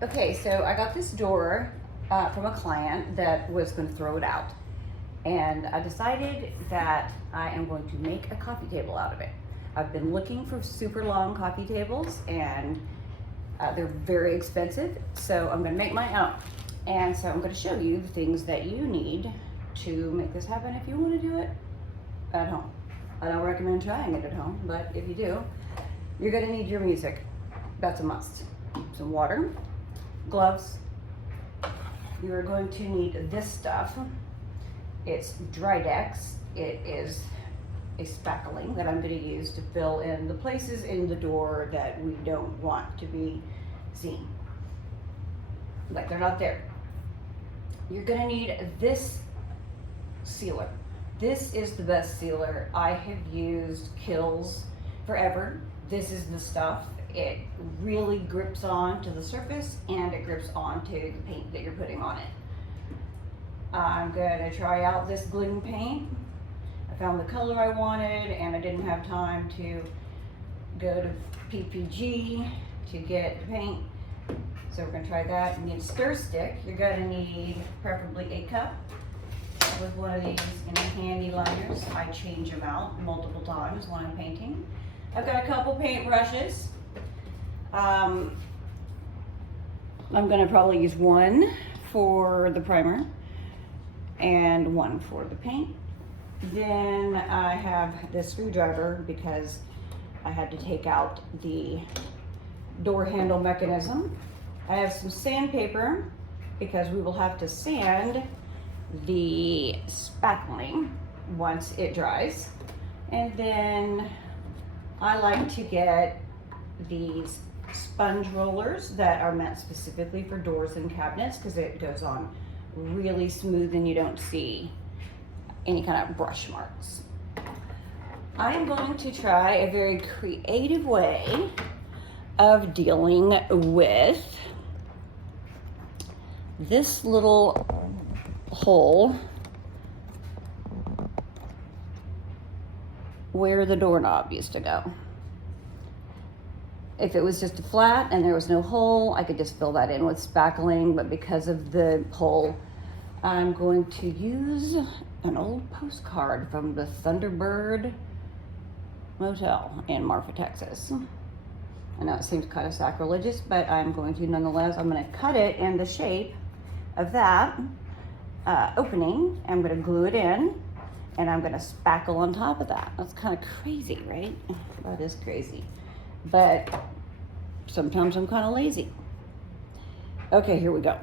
Okay, so I got this door from a client that was going to throw it out. And I decided that I am going to make a coffee table out of it. I've been looking for super long coffee tables and they're very expensive, so I'm going to make my own. And so I'm going to show you the things that you need to make this happen if you want to do it at home. I don't recommend trying it at home, but if you do, you're going to need your music. That's a must. Some water, gloves. You are going to need this stuff. It's Drydex. It is a spackling that I'm going to use to fill in the places in the door that we don't want to be seen. Like they're not there. You're going to need this sealer. This is the best sealer. I have used Kilz forever. This is the stuff. It really grips on to the surface and it grips onto the paint that you're putting on it. I'm going to try out this glue paint. I found the color I wanted and I didn't have time to go to PPG to get the paint. So we're going to try that. You need a stir stick. You're going to need preferably a cup with one of these handy liners. I change them out multiple times when I'm painting. I've got a couple paint brushes. I'm going to probably use one for the primer and one for the paint. Then I have this screwdriver because I had to take out the door handle mechanism. I have some sandpaper because we will have to sand the spackling once it dries. And then I like to get these sponge rollers that are meant specifically for doors and cabinets because it goes on really smooth and you don't see any kind of brush marks. I'm going to try a very creative way of dealing with this little hole where the doorknob used to go. If it was just a flat and there was no hole, I could just fill that in with spackling, but because of the hole, I'm going to use an old postcard from the Thunderbird Motel in Marfa, Texas. I know it seems kind of sacrilegious, but I'm going to nonetheless. I'm going to cut it in the shape of that opening. I'm going to glue it in, and I'm going to spackle on top of that. That's kind of crazy, right? That is crazy. But sometimes I'm kind of lazy. Okay, here we go.